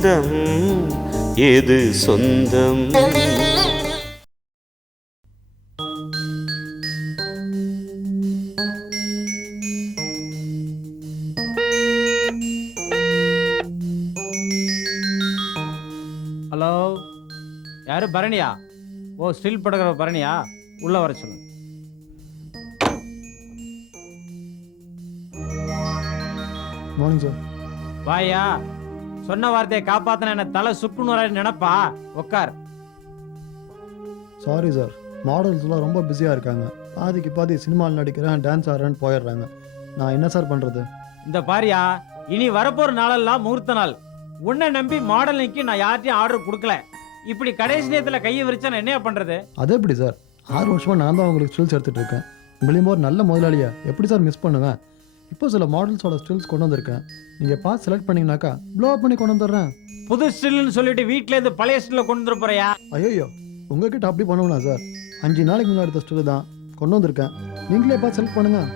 பந்தம் எது சொந்தம்? ஹலோ, யாரு? பரணியா? ஓ, ஸ்டில் படுக்கிற பரணியா? உள்ள வர சொல்லு. Morning sir. வாயா, சொன்ன வார்த்தையை காப்பாத்தின என்ன தலை சுக்குன்னு வர நினைப்பா? உட்கார். சாரி சார், மாடல்ஸ்லாம் ரொம்ப பிஸியாக இருக்காங்க. பாதிக்கு பாதி சினிமாவில் நடிக்கிறேன், டான்ஸ் ஆடுறேன்னு போயிடுறாங்க. நான் என்ன சார் பண்ணுறது? இந்த பாரியா, இனி வரப்போற நாளெல்லாம் முகூர்த்த நாள். உன்னை நம்பி மாடலுக்கு நான் யார்ட்டையும் ஆர்டர் கொடுக்கல. இப்படி கடைசி நேரத்தில் கையை விரிச்சா நான் என்ன பண்றது? அது எப்படி சார்? 6 வருஷமாக நான் தான் உங்களுக்கு ஸ்டில்ஸ் எடுத்துகிட்டு இருக்கேன். உங்களையும் ஒரு நல்ல முதலாளியா எப்படி சார் மிஸ் பண்ணுவேன்? இப்போ சில மாடல்ஸோட ஸ்டில்ஸ் கொண்டு வந்திருக்கேன். நீங்கள் பார்த்து செலக்ட் பண்ணிங்கனாக்கா ப்ளோ பண்ணி கொண்டு வந்துடுறேன். புது ஸ்டில்னு சொல்லிட்டு வீட்டிலேருந்து பழைய ஸ்டில்ல கொண்டு வந்துட போறியா? ஐயோ, உங்ககிட்ட அப்படி பண்ணுவேனா சார்? 5 நாளைக்கு முன்னாடி எடுத்த ஸ்டில் தான் கொண்டு வந்திருக்கேன். நீங்களே பார்த்து செலக்ட் பண்ணுங்க.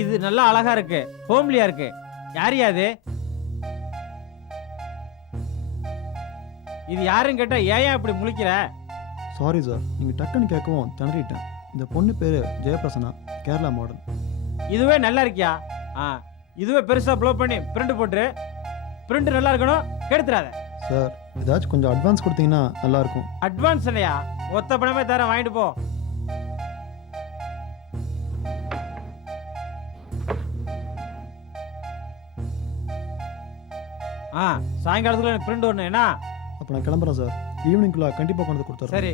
இது நல்லா அழகா இருக்கு, ஹோம்லியா இருக்கு. யாரியா அது? இது யாருன்னு கேட்டா ஏன் இப்படி முழிக்கிற? சாரி சார், நீங்கள் டக்குன்னு கேட்கவும் திணறிட்டேன். இந்த பொண்ணு பேர் ஜெயபிரசனா, கேரளா மாடல். இதுவே நல்லா இருக்கியா? இதுவே பெருசா ப்ளோ பண்ணி பிரிண்ட் போட்டு. பிரிண்ட் நல்லா இருக்கணும், கெடுத்துறாத. சார், ஏதாச்சும் கொஞ்சம் அட்வான்ஸ் கொடுத்தீங்கன்னா நல்லாயிருக்கும். அட்வான்ஸ் இல்லையா? ஒத்த பணமே தர, வாங்கிட்டு போ. சாயங்காலத்துக்குள்ள எனக்கு பிரிண்ட் ஒன்று என்ன? அப்போ நான் கிளம்புறேன் சார். ஈவினிங்குள்ளே கண்டிப்பாக கொண்டு வந்து கொடுத்துறேன். சரி,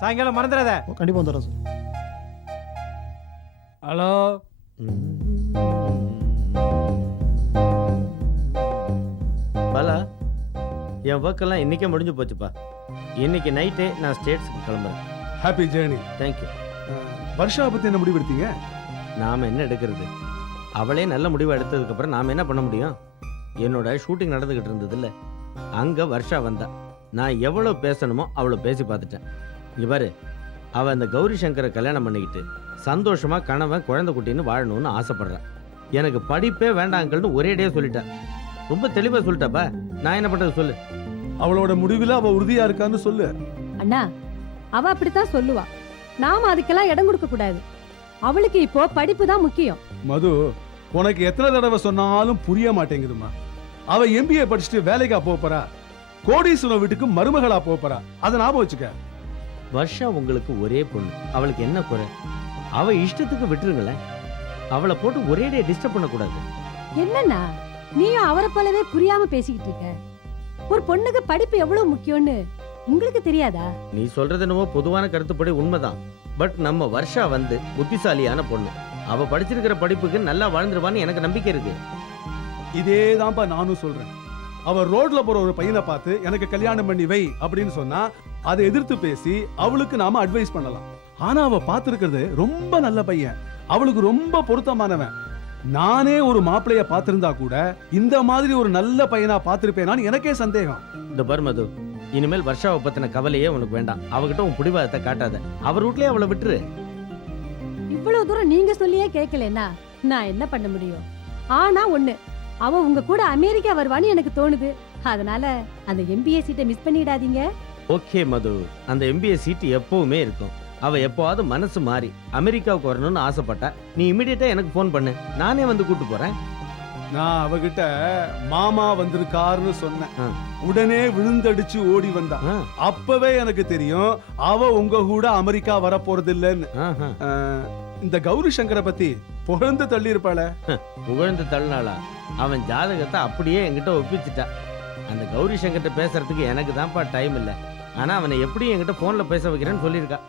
சாயங்காலம் மறந்துடாத. கண்டிப்பாக வந்துடுறேன் சார். ஹலோ, பாலா, என் ஒர்க்கெல்லாம் இன்னைக்கே முடிஞ்சு போச்சுப்பா. இன்னைக்கு நைட்டே நான் ஸ்டேட்ஸ்க்கு கிளம்புறேன். Happy journey. தேங்க்யூ. வருஷா பத்தி என்ன முடிவு எடுத்தீங்க? நாம் என்ன எடுக்கிறது? அவளே நல்ல முடிவு எடுத்ததுக்கப்புறம் நாம் என்ன பண்ண முடியும்? என்னோட ஷூட்டிங் நடந்துக்கிட்டு இருந்தது இல்லை, அங்கே வருஷா வந்தா. நான் எவ்வளோ பேசணுமோ அவ்வளோ பேசி பார்த்துட்டேன். இங்கே பாரு, அவள் அந்த கௌரி சங்கரை கல்யாணம் பண்ணிக்கிட்டு சந்தோஷமாக கணவன் குழந்தை குட்டின்னு வாழணும்னு ஆசைப்பட்றான். எனக்கு படிப்பே வேண்டாங்கள்னு ஒரேடியாக சொல்லிட்டேன். ரொம்ப தெளிவாக சொல்லிட்டாப்பா. நான் என்ன பண்ணுறது சொல்லு? அவளோட முடிவில் அவள் உறுதியா இருக்கான்னு சொல்லு. அண்ணா, அவ அப்படித்தான் சொல்லுவா. நாம அதுக்கெல்லாம் இடம் கொடுக்க கூடாது. அவளுக்கு இப்போ படிப்பு தான் முக்கியம். மது, உனக்கு எத்தனை தடவை சொன்னாலும் புரிய மாட்டேங்குதுமா. அவ MBA படிச்சுட்டு வேலைக்கா போறா, கோடீஸ்வரன் வீட்டுக்கு மருமகளா போறா. அதை ஞாபகம் வச்சுக்க. வருஷா உங்களுக்கு ஒரே பொண்ணு, அவளுக்கு என்ன குறை? அவ இஷ்டத்துக்கு விட்டுருங்களேன். அவளை போட்டு ஒரேடியா டிஸ்டர்ப் பண்ணக்கூடாது. என்னண்ணா, நீயும் அவரை போலவே புரியாம பேசிக்கிட்டு இருக்க. ஒரு பொண்ணுக்கு படிப்பு எவ்வளவு முக்கியம்னு உங்களுக்கு தெரியாதா? நீ சொல்றது என்னவோ பொதுவான கருத்துப்படி உண்மைதான். பட் நம்ம வருஷா வந்து புத்திசாலியான பொண்ணு. அவ படிச்சிருக்கிற படிப்புக்கு நல்லா வாழ்ந்துருவான்னு எனக்கு நம்பிக்கை இருக்கு. இதேதான்ப்பா நானும் சொல்றேன். அவ ரோட்ல போற ஒரு பையனை பார்த்து எனக்கு கல்யாணம் பண்ணி வை அப்படின்னு சொன்னா அதை எதிர்த்து பேசி அவளுக்கு நாம அட்வைஸ் பண்ணலாம். ஆனா அவ பார்த்திருக்கிறது ரொம்ப நல்ல பையன், அவளுக்கு ரொம்ப பொருத்தமானவன். நானே ஒரு மாப்பிளைய பார்த்திருந்தா கூட இந்த மாதிரி ஒரு நல்ல பையனா பார்த்திருப்பேனான்னு எனக்கே சந்தேகம். இந்த பர்மது, இனிமேல் வருஷாவை பத்தின கவலையே உனக்கு வேண்டாம். அவகிட்ட உன் பிடிவாதத்தை காட்டாத. அவர் வீட்லயே அவளை விட்டுரு. இவ்வளவு தூரம் நீங்க சொல்லியே கேட்கலன்னா நான் என்ன பண்ண முடியும்? ஆனா ஒண்ணு, அவ உங்க கூட அமெரிக்கா வருவான்னு எனக்கு தோணுது. அதனால அந்த MBA சீட்டை மிஸ் பண்ணிடாதீங்க. ஓகே மது, அந்த MBA சீட்டு எப்பவுமே இருக்கும். அவ எப்போவாவது மனசு மாறி அமெரிக்காவுக்கு வரணும்னு ஆசைப்பட்டா நீ இமிடியேட்டா எனக்கு போன் பண்ணு, நானே வந்து கூட்டு போறேன். நான் அவகிட்ட மாமா வந்திருக்காருன்னு சொன்னேன். உடனே விழுந்தடிச்சு ஓடி வந்தா. அப்பவே எனக்கு தெரியும் அவ உங்க கூட அமெரிக்கா வர போறது இல்லைன்னு. இந்த கௌரி சங்கரை பத்தி புகழ்ந்து தள்ளி இருப்பாள. புகழ்ந்து தள்ளினாளா? அவன் ஜாதகத்தை அப்படியே என்கிட்ட ஒப்பிச்சுட்டா. அந்த கௌரி சங்கர்கிட்ட பேசுறதுக்கு எனக்கு தான்ப்பா டைம் இல்லை. ஆனா அவனை எப்படி என்கிட்ட போன்ல பேச வைக்கிறேன்னு சொல்லியிருக்கா.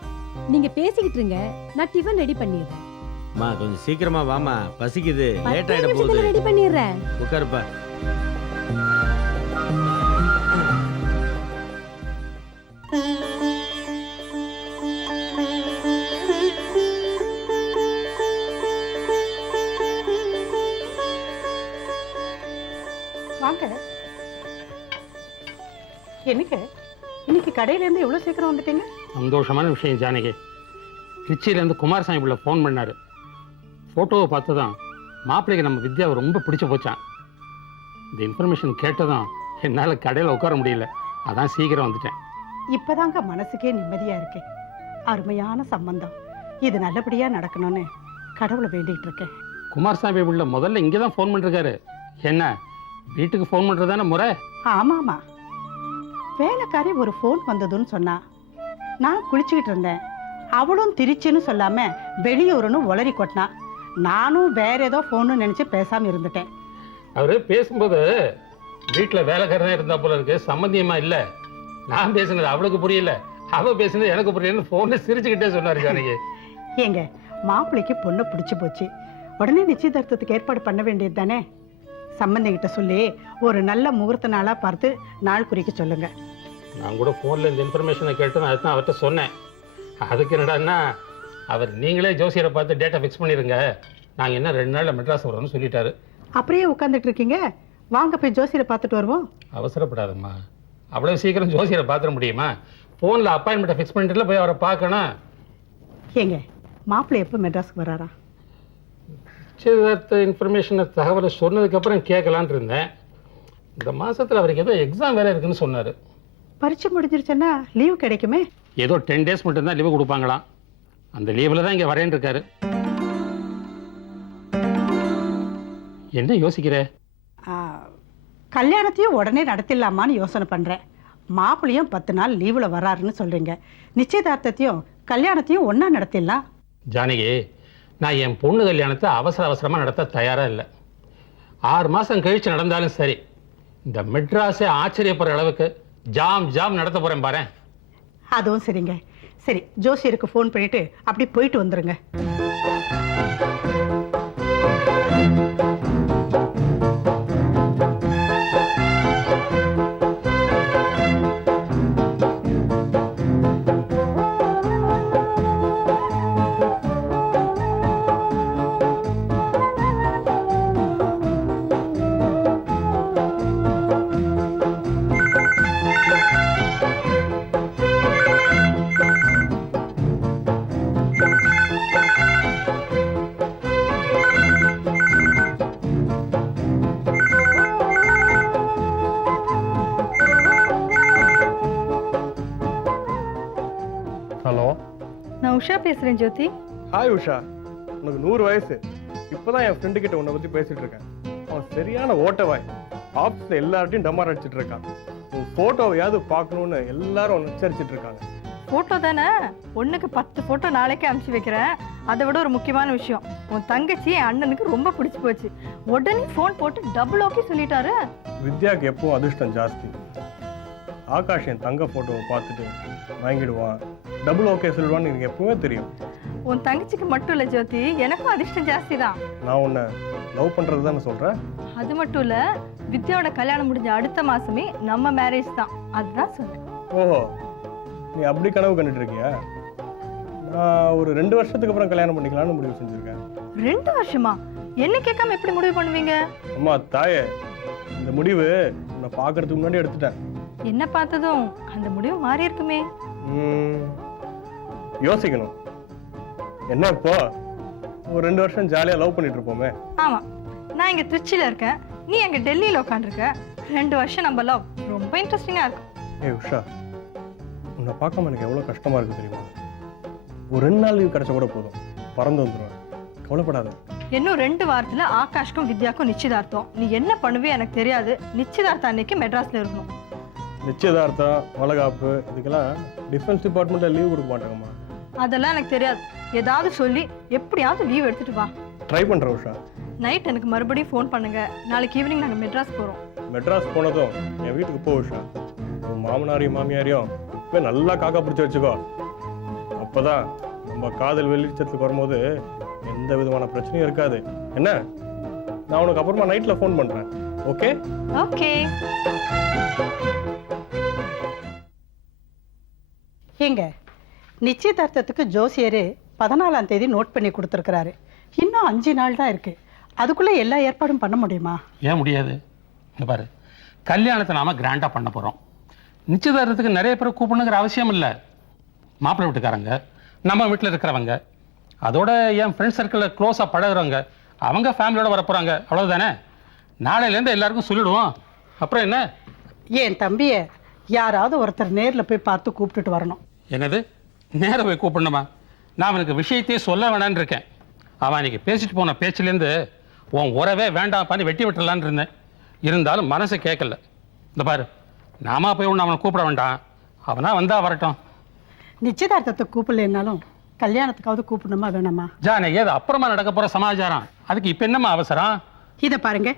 நீங்க பேசிக்கிட்டு இருங்க, நான் டிஃபன் ரெடி பண்ணிடுறேன். மா, கொஞ்சம் சீக்கிரமா வாமா, பசிக்குது, லேட் ஆயிட 10 போகுது. நிமிஷத்துல ரெடி பண்ணிடுறேன். உட்காருப்பா. என்னைக்கு இன்னைக்கு கடையில இருந்து எவ்வளவு சீக்கிரம் வந்துட்டீங்க? சந்தோஷமான விஷயம் ஜானகி. திருச்சியிலேருந்து குமாரசாமி பிள்ளை ஃபோன் பண்ணார். ஃபோட்டோவை பார்த்து தான் மாப்பிள்ளைக்கு நம்ம வித்யாவை ரொம்ப பிடிச்சி போச்சான். இந்த இன்ஃபர்மேஷன் கேட்டதும் என்னால் கடையில் உட்கார முடியல. அதான் சீக்கிரம் வந்துட்டேன். இப்பதாங்க மனசுக்கே நிம்மதியா இருக்கு. அருமையான சம்பந்தம். இது நல்லபடியா நடக்கணும்னு கடவுளை வேண்டிட்டு இருக்கேன். குமாரசாமி பிள்ளை முதல்ல இங்கே தான் ஃபோன் பண்ணிருக்காரு. என்ன வீட்டுக்கு ஃபோன் பண்ணுறதானே முறை? ஆமாமா, வேலைக்காரி ஒரு ஃபோன் வந்ததுன்னு சொன்னா. நான் குளிச்சுக்கிட்டு இருந்தேன். அவளும் திருச்சின்னு சொல்லாம வெளியூருன்னு உளறி கொட்டினா. நானும் வேற ஏதோ ஃபோன்னு நினைச்சு பேசாம இருந்துட்டேன். அவர் பேசும்போது வீட்டில் வேலைக்காரதான் இருந்தா போல இருக்கு, சம்மந்தியமா இல்லை. நான் பேசுனது அவளுக்கு புரியல, அவ பேசுனது எனக்கு புரியலன்னு ஃபோனில் சிரிச்சுக்கிட்டே சொன்னார் ஜானகி. ஏங்க, மாப்பிள்ளைக்கு பொண்ணு பிடிச்சி போச்சு. உடனே நிச்சயதார்த்தத்துக்கு ஏற்பாடு பண்ண வேண்டியது தானே? சம்பந்திகிட்ட சொல்லி ஒரு நல்ல முகூர்த்த நாளாக பார்த்து நாள் குறிக்க சொல்லுங்க. நான் கூட ஃபோனில் இந்த இன்ஃபர்மேஷனை கேட்டு நான் அதுதான் அவர்கிட்ட சொன்னேன். அதுக்கு என்னடான்னா, அவர் நீங்களே ஜோசியரை பார்த்து டேட்டா ஃபிக்ஸ் பண்ணிடுங்க, நாங்கள் என்ன 2 நாளில் மெட்ராஸ் வரோம்னு சொல்லிட்டாரு. அப்படியே உட்காந்துட்டு இருக்கீங்க, வாங்க போய் ஜோசியரை பார்த்துட்டு வருவோம். அவசரப்படாதம்மா, அவ்வளோ சீக்கிரம் ஜோசியரை பார்த்துட முடியுமா? ஃபோனில் அப்பாயின்மெண்ட்டை ஃபிக்ஸ் பண்ணிட்டுல போய் அவரை பார்க்கணும். ஏங்க, மாப்பிள்ளை எப்போ மெட்ராஸ்க்கு வராரா? நிச்சயதார்த்த இன்ஃபர்மேஷனை தகவலை சொன்னதுக்கப்புறம் கேட்கலான்ட்டு இருந்தேன். இந்த மாதத்தில் அவருக்கு ஏதோ எக்ஸாம் வேறு இருக்குன்னு சொன்னார். பரீட்சை முடிஞ்சிருச்சுன்னா லீவு கிடைக்குமே. ஏதோ 10 days மட்டும்தான் லீவு கொடுப்பாங்களாம். அந்த லீவில் தான் இங்கே வரேன்னு இருக்காரு. என்ன யோசிக்கிற? கல்யாணத்தையும் உடனே நடத்திடலாமான்னு யோசனை பண்ணுறேன். மாப்பிள்ளையும் 10 நாள் லீவில் வராருன்னு சொல்கிறீங்க. நிச்சயதார்த்தத்தையும் கல்யாணத்தையும் ஒன்றா நடத்திடலாம். ஜானகி, நான் என் பொண்ணு கல்யாணத்தை அவசரமாக நடத்த தயாராக இல்லை. 6 மாதம் கழித்து நடந்தாலும் சரி, இந்த மெட்ராஸை ஆச்சரியப்படுற அளவுக்கு ஜாம் நடத்த போகிறேன் பாரு. அதுவும் சரிங்க. சரி, ஜோசியருக்கு ஃபோன் பண்ணிவிட்டு அப்படி போயிட்டு வந்துடுங்க. ஹலோ, நான் உஷா பேசுறேன் ஜோதி. ஹாய் உஷா. உனக்கு 100 வயசு. இப்போதான் என் ஃப்ரெண்டு கிட்ட உன்னை பற்றி பேசிட்டு இருக்கேன். அவன் சரியான ஓட்டவாய். ஆஃபீஸில் எல்லார்ட்டையும் டமார் அடிச்சிட்டு இருக்கான். உன் ஃபோட்டோவையாவது பார்க்கணுன்னு எல்லாரும் உச்சரிச்சிட்டு இருக்காங்க. போட்டோ தானே? ஒண்ணுக்கு 10 போட்டோ நாளைக்கே அனுப்பிச்சு வைக்கிறேன். அதை விட ஒரு முக்கியமான விஷயம், உன் தங்கச்சி என் அண்ணனுக்கு ரொம்ப பிடிச்சி போச்சு. உடனே ஃபோன் போட்டு டபுள் ஓகே சொல்லிட்டாரு. வித்யாவுக்கு எப்பவும் அதிர்ஷ்டம் ஜாஸ்தி. ஆகாஷ் என் தங்க ஃபோட்டோவை பார்த்துட்டு வாங்கிடுவான், டபுள் ஓகே சொல்லுவான்னு எனக்கு எப்பவுமே தெரியும். உன் தங்கச்சிக்கு மட்டும் இல்லை ஜோதி, எனக்கும் அதிர்ஷ்டம் ஜாஸ்தி தான். நான் உன்னை லவ் பண்ணுறது தானே சொல்கிறேன். அது மட்டும் இல்லை, வித்யாவோட கல்யாணம் முடிஞ்ச அடுத்த மாசமே நம்ம மேரேஜ் தான். அதுதான் சொன்னேன். ஓஹோ, நீ அப்படி கனவு கண்டுட்டு இருக்கியா? நான் ஒரு 2 வருஷத்துக்கு அப்புறம் கல்யாணம் பண்ணிக்கலாம்னு முடிவு செஞ்சுருக்கேன். 2 வருஷமா? என்ன கேட்காம எப்படி முடிவு பண்ணுவீங்க? அம்மா தாயே, இந்த முடிவு உன்னை பார்க்கறதுக்கு முன்னாடி எடுத்துட்டேன். என்ன பார்த்ததும் அந்த முடிவு மாறி இருக்குமே. யோசிக்கணும். என்ன இப்போ ஒரு 2 வருஷம் ஜாலியாக லவ் பண்ணிட்டு இருப்போமே. ஆமா, நான் இங்க திருச்சியில இருக்கேன், நீ அங்க டெல்லியில உட்காந்துருக்க. 2 வருஷம் நம்ம லவ் ரொம்ப இன்ட்ரெஸ்டிங்கா இருக்கும். ஏய் உஷா, உன்னை பார்க்காம எனக்கு எவ்வளோ கஷ்டமா இருக்கு தெரியுமா? ஒரு 2 நாள் லீவ் கிடைச்சா கூட போதும், பறந்து வந்துடுவேன். கவலைப்படாத. இன்னும் 2 வாரத்துல ஆகாஷ்க்கும் வித்யாக்கும் நிச்சயதார்த்தம். நீ என்ன பண்ணுவே எனக்கு தெரியாது. நிச்சயதார்த்தம் அன்னைக்கு மெட்ராஸ்ல இருக்கணும். நிச்சயதார்த்தம், வளகாப்பு, இதுக்கெல்லாம் டிஃபென்ஸ் டிபார்ட்மெண்ட்ல லீவ் கொடுக்க மாட்டாங்கம்மா. அதெல்லாம் எனக்கு தெரியாது. ஏதாவது சொல்லி எப்படியாவது லீவ் எடுத்துட்டு வா. ட்ரை பண்றேன் உஷா. நைட் எனக்கு மறுபடியும் ஃபோன் பண்ணுங்க. நாளைக்கு ஈவினிங் நாங்க மெட்ராஸ் போறோம். மெட்ராஸ் போனதும் என் வீட்டுக்கு போ உஷா. உன் மாமனாரையும் மாமியாரையும் போய் நல்லா காக்கா பிடிச்சி வச்சுக்கோ. அப்பதான் நம்ம காதல் வெளிச்சத்துக்கு வரும்போது எந்த விதமான பிரச்சனையும் இருக்காது. என்ன, நான் உனக்கு அப்புறமா நைட்ல ஃபோன் பண்றேன். Okay okay. ஏங்க, நிச்சயதார்த்தத்துக்கு ஜோசியர் 14ஆம் தேதி நோட் பண்ணி கொடுத்துருக்கிறாரு. இன்னும் 5 நாள் தான் இருக்கு. அதுக்குள்ள எல்லா ஏற்பாடும் பண்ண முடியுமா? ஏன் முடியாது? இங்க பாரு, கல்யாணத்தை நாம கிராண்டா பண்ண போறோம். நிச்சயதார்த்தத்துக்கு நிறைய பேர் கூப்பிடணுங்கிற அவசியம் இல்லை. மாப்பிள்ளை வீட்டுக்காரங்க, நம்ம வீட்டில் இருக்கிறவங்க, அதோட என் ஃப்ரெண்ட் சர்க்கிளில் க்ளோஸாக பழகுறவங்க, அவங்க ஃபேமிலியோட வரப்போகிறாங்க, அவ்வளோதானே. நாளையிலேருந்து எல்லாருக்கும் சொல்லிடுவோம். அப்புறம் என்ன? என் தம்பியை யாராவது ஒருத்தர் நேரில் போய் பார்த்து கூப்பிட்டுட்டு வரணும். என்னது, நேரம் போய் கூப்பிடணுமா? நான் எனக்கு விஷயத்தையே சொல்ல வேணான்னு இருக்கேன். அவன் அன்றைக்கி பேசிட்டு போன பேச்சிலேருந்து உன் உறவே வேண்டாம்ப்பான்னு வெட்டி விட்டுலான்னு இருந்தேன். இருந்தாலும் மனசை கேட்கல. இந்த பாரு, நாம போய் ஒன்று அவனை கூப்பிட வேண்டாம், அவனா வந்தா வரட்டும். நிச்சயதார்த்தத்துக்கு கூப்பிடலனாலும் கல்யாணத்துக்காவது கூப்பிடணுமா வேணாமா? ஜானகி, அது அப்புறமா நடக்க போகிற சமாச்சாரம். அதுக்கு இப்போ என்னம்மா அவசரம்? இதை பாருங்க,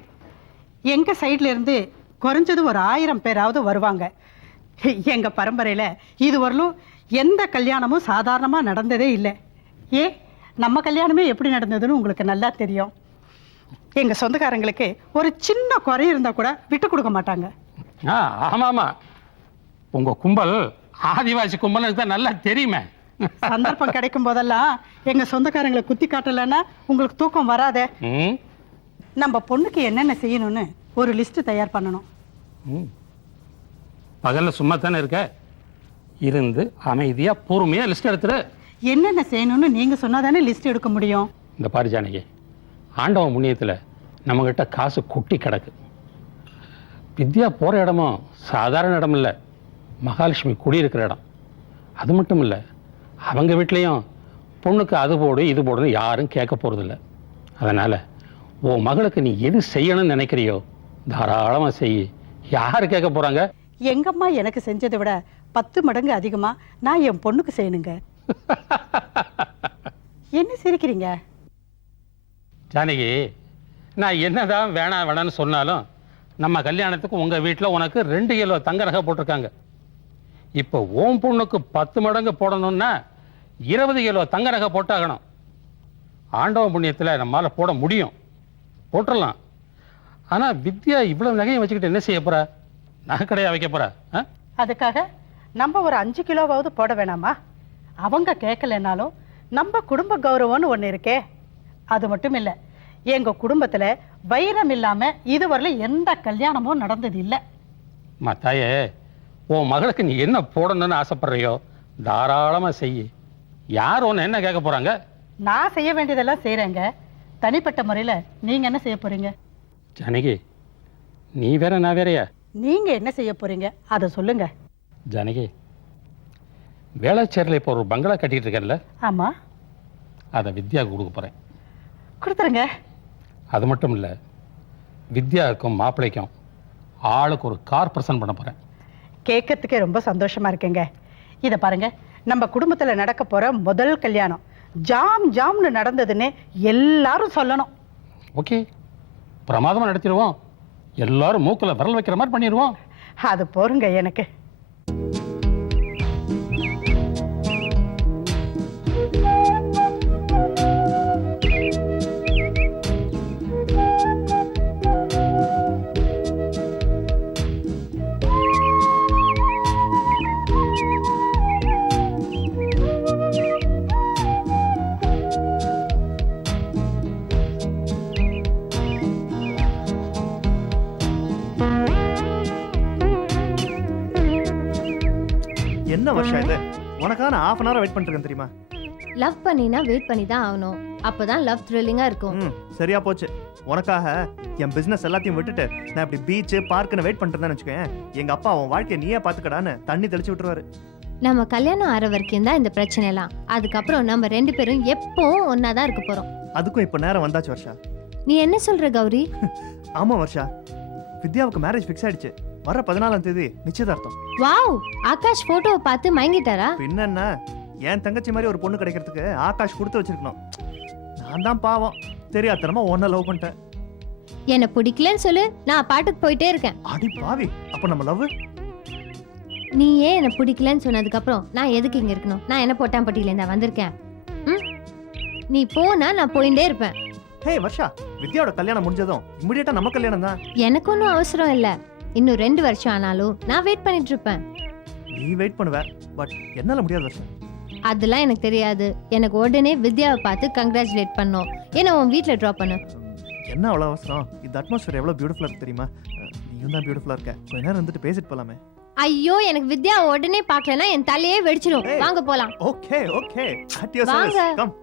எங்கள் சைட்ல இருந்து குறைஞ்சது ஒரு 1000 பேராவது வருவாங்க. எங்கள் பரம்பரையில் இதுவரையிலும் எந்த கல்யாணமும் சாதாரணமாக நடந்ததே இல்லை. நம்ம கல்யாணமே எப்படி நடந்ததுன்னு உங்களுக்கு நல்லா தெரியும். எங்கள் சொந்தக்காரங்களுக்கு ஒரு சின்ன குறை இருந்தால் கூட விட்டு கொடுக்க மாட்டாங்க. ஆமாம்மா, உங்கள் கும்பல் ஆதிவாசி கும்பல் தான் நல்லா தெரியுமே. சந்தர்ப்பம் கிடைக்கும் போதெல்லாம் எங்கள் சொந்தக்காரங்களை குத்தி காட்டலைன்னா உங்களுக்கு தூக்கம் வராதே. நம்ம பொண்ணுக்கு என்னென்ன செய்யணும்னு ஒரு லிஸ்ட் தயார் பண்ணணும். பகலில் சும்மா தானே இருக்க, இருந்து அமைதியாக பொறுமையாக லிஸ்ட் எடுத்துரு. என்னென்ன செய்யணும்னு நீங்கள் சொன்னால் தானே லிஸ்ட் எடுக்க முடியும். இந்த பாரு ஜானகி, ஆண்டவன் புண்ணியத்தில் நம்மக்கிட்ட காசு கொட்டி கிடக்கு. வித்யா போகிற இடமும் சாதாரண இடம் இல்லை, மகாலட்சுமி குடியிருக்கிற இடம். அது மட்டும் இல்லை, அவங்க வீட்லேயும் பொண்ணுக்கு அது போடு இது போடுன்னு யாரும் கேட்க போகிறதில்ல. அதனால் உன் மகளுக்கு நீ எது செய்யணும்னு நினைக்கிறியோ தாராளமாக செய். யார் கேட்க போகிறாங்க? எங்கம்மா எனக்கு செஞ்சதை விட 10 மடங்கு அதிகமாக நான் என் பொண்ணுக்கு செய்யணுங்க. என்ன சிரிக்கிறீங்க? ஜானகி, நான் என்னதான் வேணான்னு சொன்னாலும் நம்ம கல்யாணத்துக்கு உங்கள் வீட்டில் உனக்கு 2 கிலோ தங்க நகை போட்டிருக்காங்க. இப்போ ஓம் பொண்ணுக்கு 10 மடங்கு போடணும்னா 20 கிலோ தங்க நகை போட்டாகணும். ஆண்டவன் புண்ணியத்தில் நம்மளால் போட முடியும், போட்டுடலாம். ஆனால் வித்யா இவ்வளோ நகையை வச்சுக்கிட்டு என்ன செய்ய போகிறா? நகை கடையாக வைக்க போகிறா? அதுக்காக நம்ம ஒரு 5 கிலோவாவது போட வேணாமா? அவங்க கேட்கலனாலும் நம்ம குடும்ப கௌரவம்னு ஒன்று இருக்கே. அது மட்டும் இல்லை, எங்கள் குடும்பத்தில் வைரம் இல்லாமல் இதுவரையிலும் எந்த கல்யாணமும் நடந்தது இல்லை. தாயே, உன் மகளுக்கு நீ என்ன போடணும்னு ஆசைப்படுறியோ தாராளமாக செய். யார் ஒன்று என்ன கேட்க போகிறாங்க? நான் செய்ய வேண்டியதெல்லாம் செய்கிறேங்க. தனிப்பட்ட முறையில் நீங்கள் என்ன செய்ய போகிறீங்க? ஜானகி, நீ வேற நான் வேறையா? நீங்கள் என்ன செய்ய போகிறீங்க அதை சொல்லுங்க. ஜானகி, வேளச்சேரியில் இப்போ ஒரு பங்களா கட்டிகிட்டு இருக்கேன்ல, ஆமாம், அதை வித்யாவுக்கு கொடுக்க போகிறேன். கொடுத்துருங்க. அது மட்டும் இல்லை, வித்யாவுக்கும் மாப்பிள்ளைக்கும் ஆளுக்கு ஒரு கார் பிரசன்ட் பண்ண போகிறேன். கேட்கறதுக்கே ரொம்ப சந்தோஷமாக இருக்குங்க. இதை பாருங்க, நம்ம குடும்பத்தில் நடக்க போகிற முதல் கல்யாணம் ஜாம் ஜாம்னு நடந்ததுன்னு எல்லாரும் சொல்லணும். ஓகே, பிரமாதமாக நடத்திடுவோம். எல்லாரும் மூக்கில் விரல் வைக்கிற மாதிரி பண்ணிடுவோம். அது போருங்க எனக்கு. என்ன வருஷம் இது? உனக்காக நான் half an hour வெயிட் பண்ணிருக்கேன் தெரியுமா? லவ் பண்ணினா வெயிட் பண்ணி தான் ஆகணும், அப்பதான் லவ் த்ரில்லிங்கா இருக்கும். சரியா போச்சு. உனக்காக என் பிசினஸ் எல்லாத்தையும் விட்டுட்டு நான் இப்படி பீச் பார்க்குன்னு வெயிட் பண்ணிட்டு இருந்தேன்னு வச்சுக்கேன், எங்க அப்பா அவன் வாழ்க்கையை நீயே பாத்துக்கடான்னு தண்ணி தெளிச்சு விட்டுருவாரு. நம்ம கல்யாணம் ஆற வரைக்கும் தான் இந்த பிரச்சனை எல்லாம். அதுக்கப்புறம் நம்ம 2 பேரும் எப்பவும் ஒன்னாதான் இருக்க போறோம். அதுக்கும் இப்ப நேரம் வந்தாச்சு வர்ஷா. நீ என்ன சொல்ற கௌரி? ஆமா வர்ஷா, வித்யாவுக்கு மேரேஜ் ஃபிக்ஸ் ஆயிடுச்சு. வர 14ஆம் தேதி நிச்சயதார்த்தம். வாவ், ஆகாஷ் போட்டோவை பார்த்து மயங்கிட்டாரா? பின்ன என் தங்கச்சி மாதிரி ஒரு பொண்ணு கிடைக்கிறதுக்கு ஆகாஷ் கொடுத்து வச்சிருக்கணும். நான் தான் பாவம் தெரியாதனமா ஒன்ன லவ் பண்ணிட்டேன். என்ன பிடிக்கலன்னு சொல்லு, நான் பாட்டுக்கு போயிட்டே இருக்கேன். அடி பாவி, அப்ப நம்ம லவ்? நீ ஏன் என்ன பிடிக்கலன்னு சொன்னதுக்கு அப்புறம் நான் எதுக்கு இங்க இருக்கணும்? நான் என்ன போட்டாம்பட்டியில இருந்தா வந்திருக்கேன்? நீ போனா நான் போயிட்டே இருப்பேன். ஹே வர்ஷா, வித்யாவோட கல்யாணம் முடிஞ்சதும் இமிடியேட்டா நம்ம கல்யாணம் தான். எனக்கு ஒன்றும் அவசரம் இல்லை. இன்னும் 2 வருஷம் ஆனாலும் நான் வெயிட் பண்ணிட்டு இருப்பேன். நீ வெயிட் பண்ணுவ, பட் என்னால முடியாது வர்ஷா. அதெல்லாம் எனக்கு தெரியாது. எனக்கு உடனே வித்யாவை பார்த்து கங்க்ராச்சுலேட் பண்ணோம். ஏன்னா உன் வீட்டில் ட்ராப் பண்ணு. என்ன அவ்வளோ அவசரம்? இந்த அட்மாஸ்பியர் எவ்வளோ பியூட்டிஃபுல்லாக இருக்கு தெரியுமா? நீயும் தான் பியூட்டிஃபுல்லாக இருக்க. கொஞ்ச நேரம் வந்துட்டு பேசிட்டு போகலாமே. ஐயோ எனக்கு வித்யா உடனே பார்க்கலனா என் தலையே வெடிச்சிடும். ஏய். வாங்க போலாம். ஓகே ஓகே அட் யுவர் வாங்க. Service come.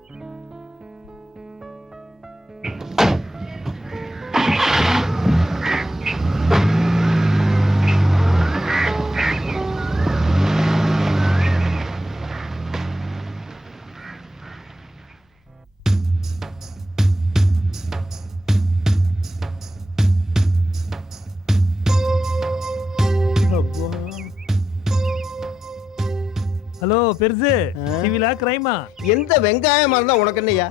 ஹலோ பெருசு சிவிலா கிரைமா? எந்த வெங்காயமா இருந்தா உனக்கு என்னையா?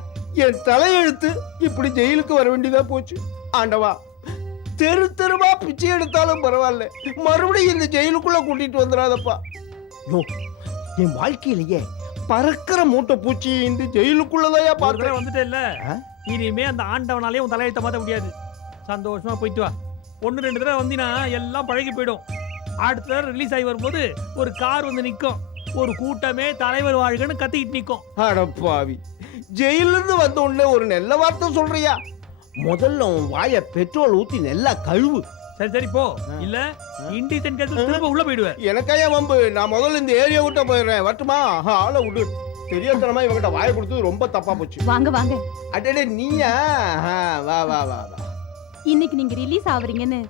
என் தலையெழுத்து இப்படி ஜெயிலுக்கு வர வேண்டியதா போச்சு. ஆண்டவா, தெரு தெருவா பிச்சை எடுத்தாலும் பரவாயில்ல, மறுபடியும் இந்த ஜெயிலுக்குள்ள கூட்டிட்டு வந்துடாதப்பா. யோ, என் வாழ்க்கையிலேயே பறக்கிற மூட்டை பூச்சி இந்த ஜெயிலுக்குள்ளதாயா பார்த்தேன். வந்துட்டே இல்ல, இனிமே அந்த ஆண்டவனாலே உன் தலையெழுத்த மாத்த முடியாது. சந்தோஷமா போயிட்டு வா. 1-2 தடவை வந்தினா எல்லாம் பழகி போயிடும். அடுத்த தடவை ரிலீஸ் ஆகி வரும்போது ஒரு கார் வந்து நிற்கும், ஒரு கூட்டமே தலைவர் வாழ்கன்னு கத்திக்கிட்டு நிற்கும். அடப்பாவி, ஜெயில இருந்து வந்த உடனே ஒரு நல்ல வார்த்தை சொல்றியா? முதல்ல உன் வாய பெட்ரோல் ஊத்தி நல்லா கழுவு. சரி சரி போ, இல்ல இண்டிசென்ட் கேஸ்ல திரும்ப உள்ள போயிடுவேன். எனக்கையா வம்பு? நான் முதல்ல இந்த ஏரியா விட்ட போயிடுறேன். வரட்டுமா? ஆளை விடு. தெரியாதனமா இவங்கிட்ட வாயை கொடுத்தது ரொம்ப தப்பா போச்சு. வாங்க வாங்க. அடடே நீயா? வா வா வா வா. இன்னைக்கு நீங்க ரிலீஸ் ஆவறீங்கன்னு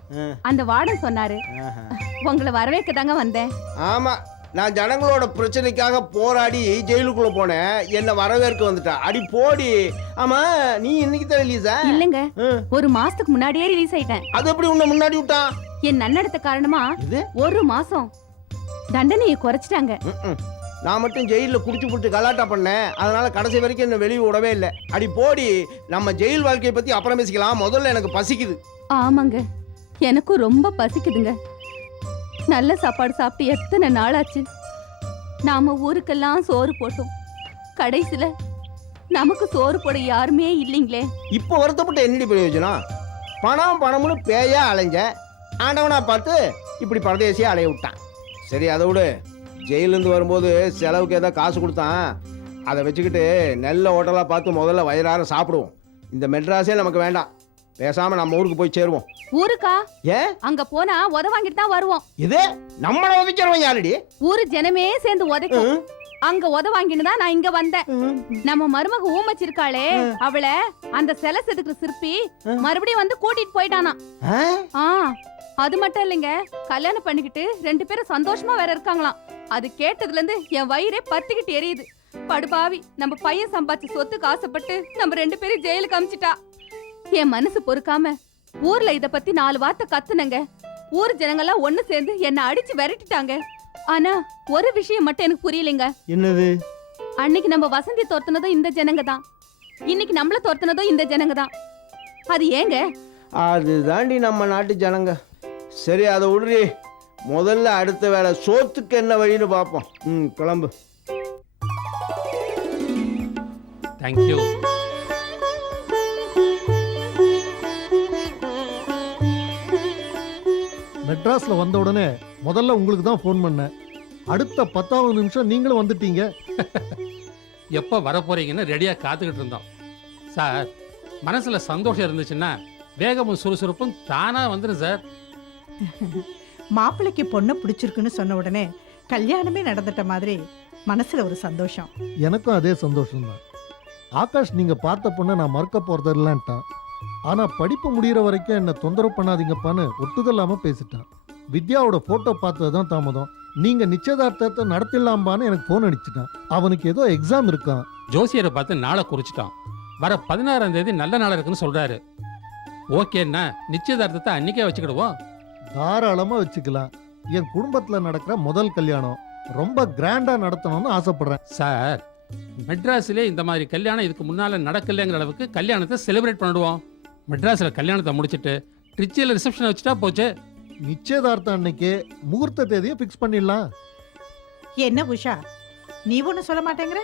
அந்த வார்டன் சொன்னாரு. உங்களை வரவேற்க தாங்க வந்தேன். ஆமா, நான் ஜனங்களோட பிரச்சனைக்காக போராடி ஜெயிலுக்குள்ள போனேன். என்ன வரவேற்க வந்துட்டா. அடி போடி. ஆமா, நீ இன்னைக்கு தான் ரிலீஸா? இல்லங்க, ஒரு மாசத்துக்கு முன்னாடியே ரிலீஸ் ஆயிட்டேன். அது எப்படி உன்னை முன்னாடி விட்டான்? என் நன்னடத்த காரணமா இது ஒரு மாசம் தண்டனையை குறைச்சிட்டாங்க. நான் மட்டும் ஜெயில குடிச்சு புடிச்சு கலாட்டா பண்ணேன். அதனால கடைசி வரைக்கும் என்ன வெளியே விடவே இல்லை. அடி போடி. நம்ம ஜெயில் வாழ்க்கையை பத்தி அப்புறம் பேசிக்கலாம். முதல்ல எனக்கு பசிக்குது. ஆமாங்க, எனக்கும் ரொம்ப பசிக்குதுங்க. நல்ல சாப்பாடு சாப்பிட்டு எத்தனை நாளாச்சு. நாம ஊருக்கெல்லாம் சோறு போட்டோம், கடைசியில நமக்கு சோறு போட யாருமே இல்லைங்களே. இப்போ வருத்தப்பட்ட என்னடி பிரயோஜனம்? பணம் பணம்னு பேயா அலைஞ்ச ஆண்டவனா பார்த்து இப்படி பரதேசியா அலைய விட்டான். சரி, அதை விடு. ஜெயிலேருந்து வரும்போது செலவுக்கு ஏதாவது காசு கொடுத்தான். அதை வச்சுக்கிட்டு நல்ல ஹோட்டலாக பார்த்து முதல்ல வயிறார சாப்பிடுவோம். இந்த மெட்ராஸே நமக்கு வேண்டாம். பேசாம நம்ம ஊருக்கு போய் சேருவோம். ஊருக்கா? ஏன்? அங்க போனா உத வாங்கிட்டு தான் வருவோம். இது நம்மள உதைக்கிறவன் யாருடி? ஊரு ஜனமே சேர்ந்து உதைக்கும். அங்க உத வாங்கிட்டு தான் நான் இங்க வந்தேன். நம்ம மருமக ஊமச்சிருக்காளே, அவளை அந்த சிலை செதுக்குற சிற்பி மறுபடியும் வந்து கூட்டிட்டு போயிட்டானா. அது மட்டும் இல்லைங்க, கல்யாணம் பண்ணிக்கிட்டு 2 பேரும் சந்தோஷமா வேற இருக்காங்களாம். அது கேட்டதுல இருந்து என் வயிறே பத்திக்கிட்டு எரியுது. படுபாவி, நம்ம பையன் சம்பாதிச்ச சொத்துக்கு ஆசைப்பட்டு நம்ம 2 பேரும் ஜெயிலுக்கு அமிச்சிட்டா. என் மனசு பொறுக்காம ஊர்ல இத பத்தி 4 வார்த்தை கத்துனங்க. ஊர் ஜனங்கெல்லாம் ஒண்ணு சேர்ந்து என்ன அடிச்சு விரட்டிட்டாங்க. ஆனா ஒரு விஷயம் மட்டும் எனக்கு புரியலைங்க. என்னது? அன்னைக்கு நம்ம வசந்தி தோர்த்துனதும் இந்த ஜனங்க தான், இன்னைக்கு நம்மள தோர்த்துனதும் இந்த ஜனங்க தான். அது ஏங்க? அது தாண்டி நம்ம நாட்டு ஜனங்க. சரி, அதை விடுறி. முதல்ல அடுத்த வேலை சோத்துக்கு என்ன வழின்னு பார்ப்போம். கிளம்பு. தேங்க்யூ. மெட்ராஸ்ல வந்த உடனே முதல்ல உங்களுக்கு தான் ஃபோன் பண்ணேன். அடுத்த 10வது நிமிஷம் நீங்களும் வந்துட்டீங்க. எப்போ வரப்போறீங்கன்னு ரெடியாக காத்துக்கிட்டு இருந்தோம். சார், மனசில் சந்தோஷம் இருந்துச்சுன்னா வேகமும் சுறுசுறுப்பும் தானாக வந்துடும் சார். மாப்பிள்ளைக்கு பொண்ணு பிடிச்சிருக்குன்னு சொன்ன உடனே கல்யாணமே நடந்துட்ட மாதிரி மனசுல ஒரு சந்தோஷம். எனக்கும் அதே சந்தோஷம் தான். ஆகாஷ் நீங்க பார்த்த பொண்ணை நான் மறுக்க போறதில்லன்ட்டான். ஆனா படிப்பு முடிகிற வரைக்கும் என்ன தொந்தரவு பண்ணாதீங்கப்பான்னு ஒட்டுதல் இல்லாம பேசிட்டான். வித்யாவோட போட்டோ பார்த்தது தான் தாமதம். நீங்க நிச்சயதார்த்தத்தை நடத்திடலாம்பான்னு எனக்கு போன் அடிச்சுட்டான். அவனுக்கு ஏதோ எக்ஸாம் இருக்கான். ஜோசியரை பார்த்து நாளை குறிச்சிட்டான். வர 16ஆம் தேதி நல்ல நாள் இருக்குன்னு சொல்றாரு. ஓகேன்னா நிச்சயதார்த்தத்தை அன்னைக்கே வச்சுக்கிடுவோம். தாராளமா வச்சுக்கலாம். என் குடும்பத்துல நடக்கிற முதல் கல்யாணம் ரொம்ப கிராண்டா நடத்தணும்னு ஆசைப்படுறேன். சார், மெட்ராஸிலே இந்த மாதிரி கல்யாணம் இதுக்கு முன்னால நடக்கலைங்கிற அளவுக்கு கல்யாணத்தை செலிப்ரேட் பண்ணிடுவோம். மெட்ராஸில் கல்யாணத்தை முடிச்சுட்டு ட்ரிச்சியில் ரிசப்ஷனை வச்சுட்டா போச்சு. நிச்சயதார்த்தம் அன்னைக்கு முகூர்த்த தேதியை ஃபிக்ஸ் பண்ணிடலாம். என்ன உஷா, நீ ஒன்னும் சொல்ல மாட்டேங்கிற?